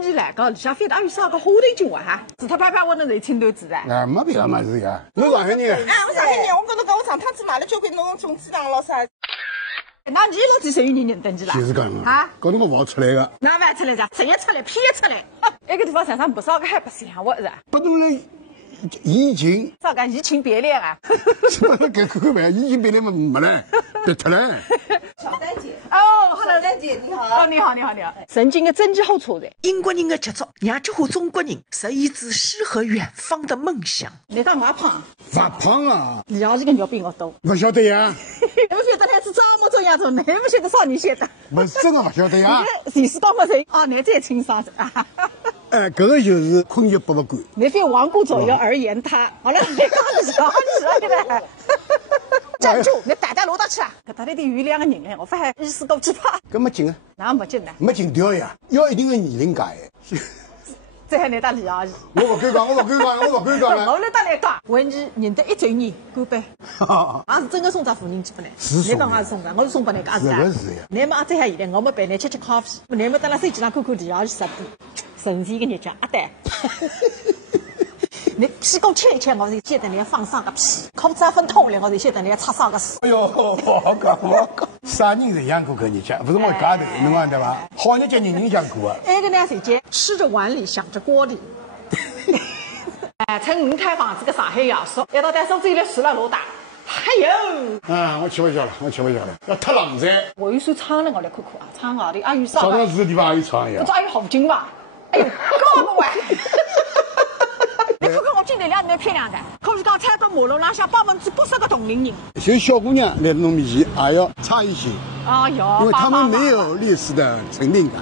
等起来，搞里向反倒有啥个花头酒啊哈？除脱拍拍我能是青头子啊？啊，没别个嘛是呀。我上海人。哎，我上海人，我觉着讲我上趟子买了交关侬种鸡蛋咯啥。那你老几岁有人认登记了？就是讲啊，搞得我跑出来的。哪玩出来着？直接出来，偏出来。那个地方常常不少个还不像我是？不懂了，疫情。咋个移情别恋啊？什么该看看呗，疫情别恋嘛没了，别脱了。小丹姐。哦，好了，丹姐你好。哦，你好，你好，你好。曾经的增肌好车的。英国人的节奏，让这伙中国人实现自诗和远方的梦想。你当我胖？发胖啊！李老师个肉比我多。不晓得呀。我晓得他是这么重要做，你不晓得少你晓得。我真的不晓得呀。你是高么人啊？你这轻伤子啊！这个就是昆曲博物馆。你非罔顾左右而言他。好了，你讲的是你来。站住！你带罗到去啊！搿搭里头有两个人哎，我发现意思够惧怕。搿没劲啊？哪没劲呢？没劲调呀，要一定的年龄界哎。再喊你打李阿姨。我不敢讲，我不敢讲，我不敢讲了。我来打来讲，为你认得一周年，干杯！也是真个送咱妇人节不呢？是送。你讲也是送的，我是送拨你个，是啊。是呀。你们阿再下现在，我们陪你吃咖啡，你们等了手机上看看李阿姨直播，神奇一个日脚，阿呆。你屁股切一切，我就晓得你要放上个屁；裤子分痛了，我就晓得你要擦上个屎。哎呦，好讲好讲，啥人侪想过搿日节，不是我家头，侬讲对伐？好日节人人想过啊。那个呢，谁讲？吃着碗里想着锅里。趁5台房子个上海亚叔，一到单手走了死了老大。还有。啊，我吃不消了，我吃不消了，要太冷噻。我有首唱了，我来看看啊，唱啊的，还有啥？找到是地方还有唱呀。不知还有好劲伐？哎呦，高不完。你看看我今年2年漂亮的，可是讲踩到马路浪向80%个同龄人，就小姑娘来到侬面前，也要差一些，哎呦，因为他们没有历史的沉淀感。